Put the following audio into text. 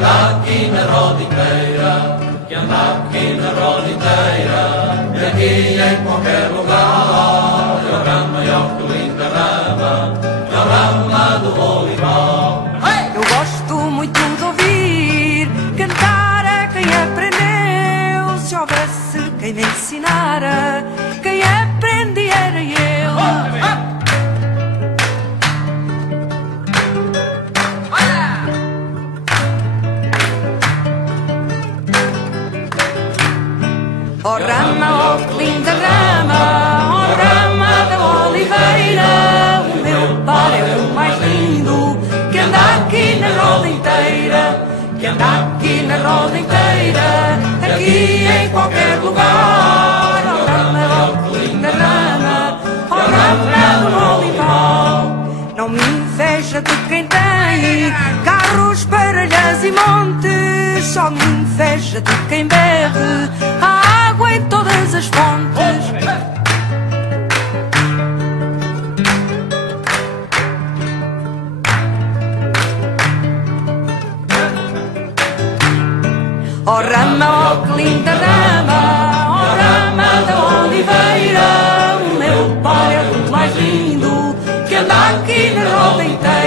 anda aqui na roda inteira, que anda aqui na roda inteira, e aqui em qualquer lugar, é o ramo maior que linda rama, é o ramo lá do olival. Eu gosto muito de ouvir cantar a quem aprendeu. Se houvesse quem me ensinara, quem aprendi era eu. Oh rama, oh que linda rama, oh rama da oliveira, o meu par é o mais lindo, que anda aqui na roda inteira, que anda aqui na roda inteira, aqui em qualquer lugar. Oh rama, oh que linda rama, oh rama do olival. Não me inveja de quem tem carros, parelhas e montes, só me inveja de quem bebe a água em todas as fontes. Oh rama, oh que linda rama, oh rama da oliveira, o meu pai é o mais lindo, que anda aqui na roda inteira.